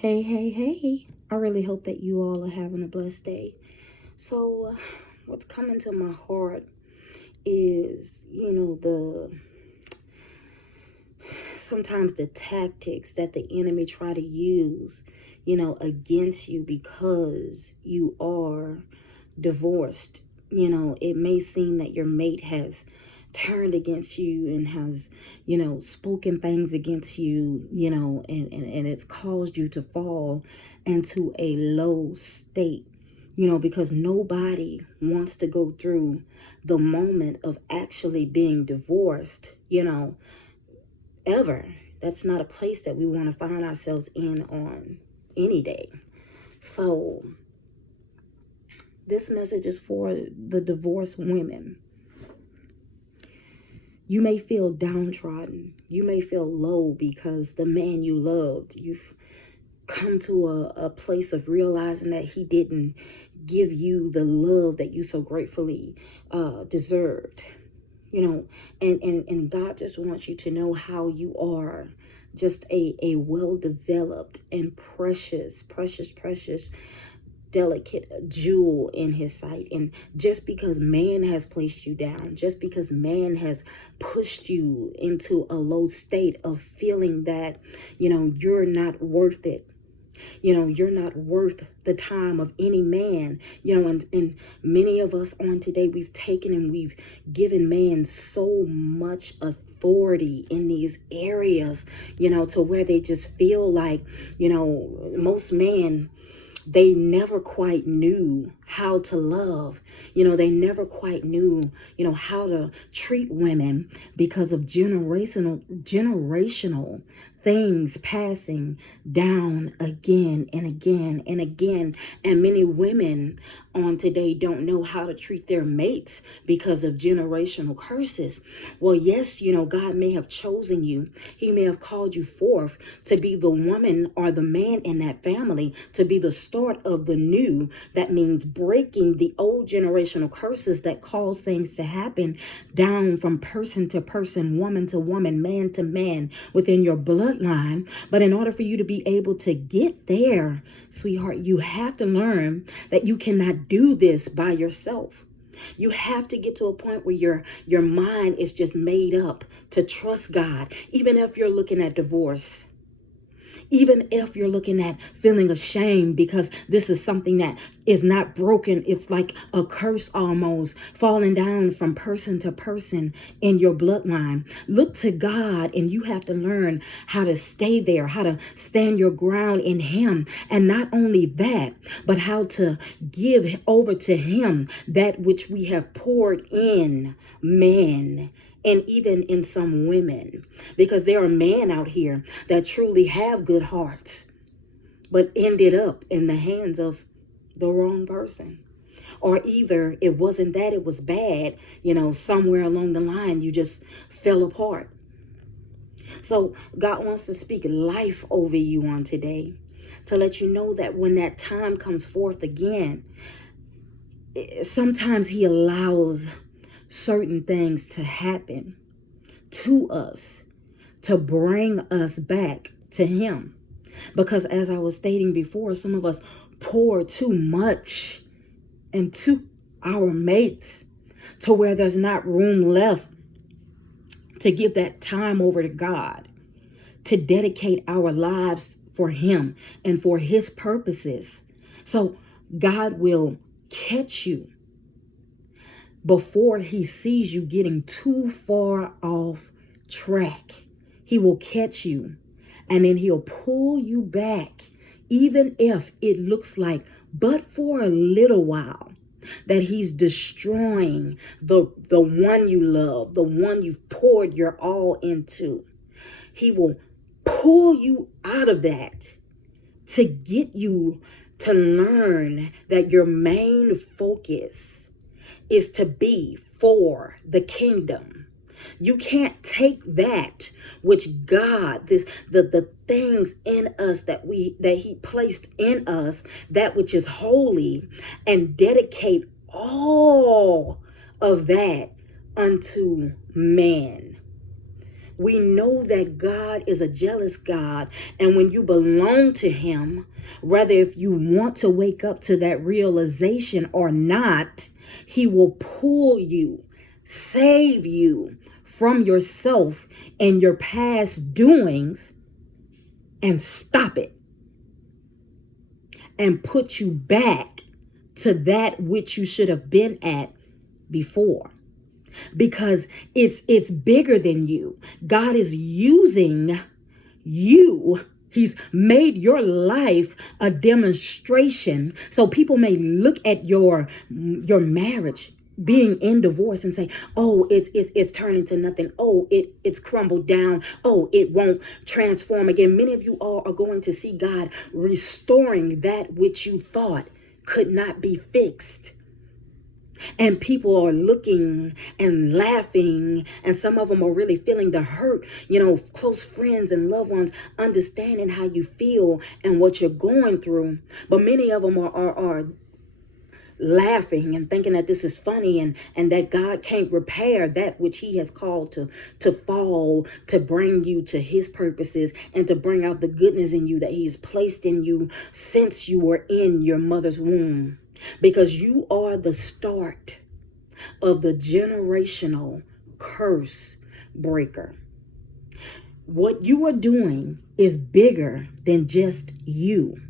Hey, hey, hey. I really hope that you all are having a blessed day. So, what's coming to my heart is, the sometimes the tactics that the enemy try to use, against you because you are divorced. It may seem that your mate has turned against you and has, spoken things against you, and it's caused you to fall into a low state, because nobody wants to go through the moment of actually being divorced, ever. That's not a place that we want to find ourselves in on any day. So, this message is for the divorced women. You may feel downtrodden. You may feel low because the man you loved, you've come to a place of realizing that he didn't give you the love that you so gratefully deserved. And God just wants you to know how you are just a well-developed and precious, delicate jewel in his sight. And just because man has placed you down, just because man has pushed you into a low state of feeling that, you're not worth it, you're not worth the time of any man, and many of us on today, we've taken and we've given man so much authority in these areas, to where they just feel like, most men, they never quite knew how to love. They never quite knew, how to treat women because of generational things passing down again and again and again. And many women on today don't know how to treat their mates because of generational curses. Well, yes, God may have chosen you. He may have called you forth to be the woman or the man in that family, to be the start of the new. That means breaking the old generational curses that cause things to happen down from person to person, woman to woman, man to man within your bloodline. But in order for you to be able to get there, sweetheart, you have to learn that you cannot do this by yourself. You have to get to a point where your mind is just made up to trust God, even if you're looking at divorce. Even if you're looking at feeling ashamed because this is something that is not broken, it's like a curse almost falling down from person to person in your bloodline. Look to God, and you have to learn how to stay there, how to stand your ground in Him. And not only that, but how to give over to Him that which we have poured in men, and even in some women, because there are men out here that truly have good hearts, but ended up in the hands of the wrong person. Or either it wasn't that, it was bad, somewhere along the line you just fell apart. So God wants to speak life over you on today, to let you know that when that time comes forth again, sometimes He allows certain things to happen to us to bring us back to Him. Because as I was stating before, some of us pour too much into our mates to where there's not room left to give that time over to God, to dedicate our lives for Him and for His purposes. So God will catch you before He sees you getting too far off track. He will catch you, and then He'll pull you back, even if it looks like, but for a little while, that He's destroying the one you love, the one you've poured your all into. He will pull you out of that to get you to learn that your main focus is to be for the kingdom. You can't take that which God, the things in us that He placed in us, that which is holy, and dedicate all of that unto man. We know that God is a jealous God. And when you belong to him, whether if you want to wake up to that realization or not, he will pull you, save you from yourself and your past doings and stop it and put you back to that which you should have been at before. Because it's bigger than you. God is using you. He's made your life a demonstration. So people may look at your marriage being in divorce and say, oh, it's turning to nothing. Oh, it's crumbled down. Oh, it won't transform again. Many of you all are going to see God restoring that which you thought could not be fixed. And people are looking and laughing, and some of them are really feeling the hurt. Close friends and loved ones understanding how you feel and what you're going through. But many of them are laughing and thinking that this is funny and that God can't repair that which he has called to fall, to bring you to his purposes and to bring out the goodness in you that he's placed in you since you were in your mother's womb. Because you are the start of the generational curse breaker. What you are doing is bigger than just you.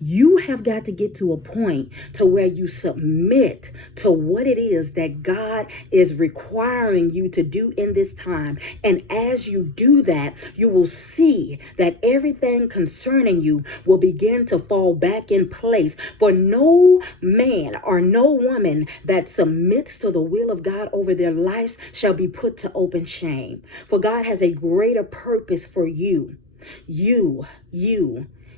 You have got to get to a point to where you submit to what it is that God is requiring you to do in this time. And as you do that, you will see that everything concerning you will begin to fall back in place. For no man or no woman that submits to the will of God over their lives shall be put to open shame. For God has a greater purpose for you.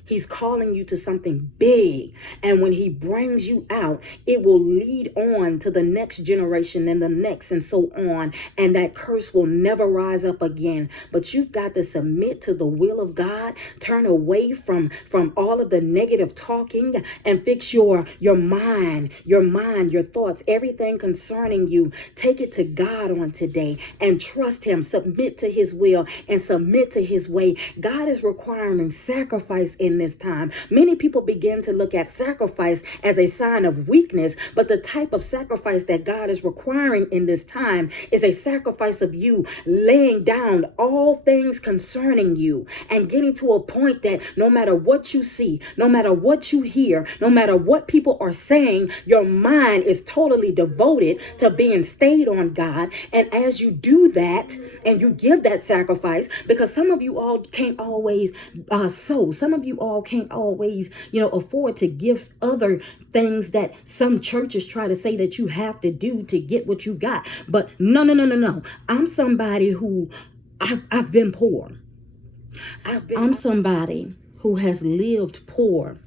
He's calling you to something big. And when he brings you out, it will lead on to the next generation and the next and so on. And that curse will never rise up again. But you've got to submit to the will of God. Turn away from all of the negative talking and fix your mind, your thoughts, everything concerning you. Take it to God on today and trust him. Submit to his will and submit to his way. God is requiring sacrifice in this time. Many people begin to look at sacrifice as a sign of weakness, but the type of sacrifice that God is requiring in this time is a sacrifice of you laying down all things concerning you and getting to a point that no matter what you see, no matter what you hear, no matter what people are saying, your mind is totally devoted to being stayed on God. And as you do that and you give that sacrifice, because some of you all can't always sow, some of you all can't always, afford to give other things that some churches try to say that you have to do to get what you got. But no. I'm somebody who I've been poor. I'm somebody who has lived poor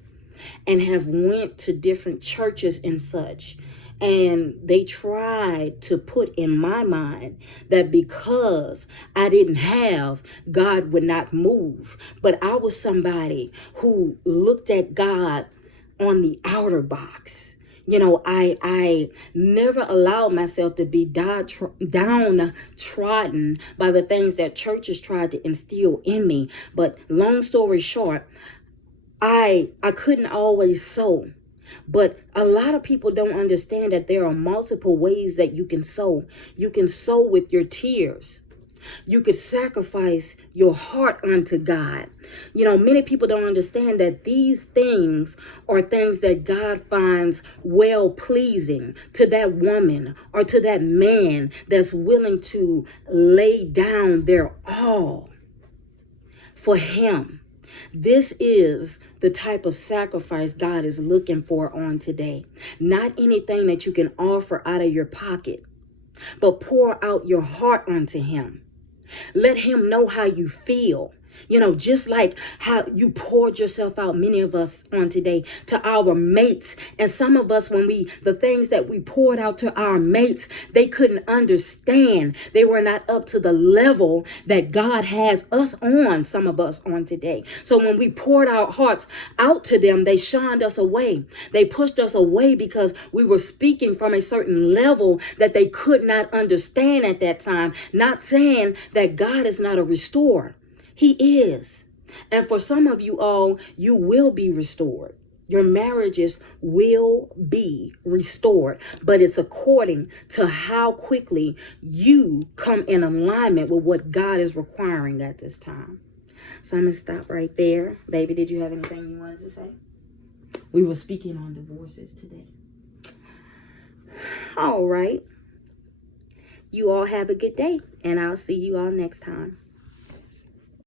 and have went to different churches and such. And they tried to put in my mind that because I didn't have, God would not move. But I was somebody who looked at God on the outer box. I never allowed myself to be downtrodden by the things that churches tried to instill in me. But long story short, I couldn't always sow. But a lot of people don't understand that there are multiple ways that you can sow. You can sow with your tears. You could sacrifice your heart unto God. Many people don't understand that these things are things that God finds well pleasing to that woman or to that man that's willing to lay down their all for him. This is the type of sacrifice God is looking for on today. Not anything that you can offer out of your pocket, but pour out your heart unto him. Let him know how you feel. Just like how you poured yourself out, many of us on today, to our mates. And some of us, the things that we poured out to our mates, they couldn't understand. They were not up to the level that God has us on, some of us on today. So when we poured our hearts out to them, they shunned us away. They pushed us away because we were speaking from a certain level that they could not understand at that time. Not saying that God is not a restorer. He is. And for some of you all, you will be restored. Your marriages will be restored, but it's according to how quickly you come in alignment with what God is requiring at this time. So I'm going to stop right there. Baby, did you have anything you wanted to say? We were speaking on divorces today. All right. You all have a good day, and I'll see you all next time.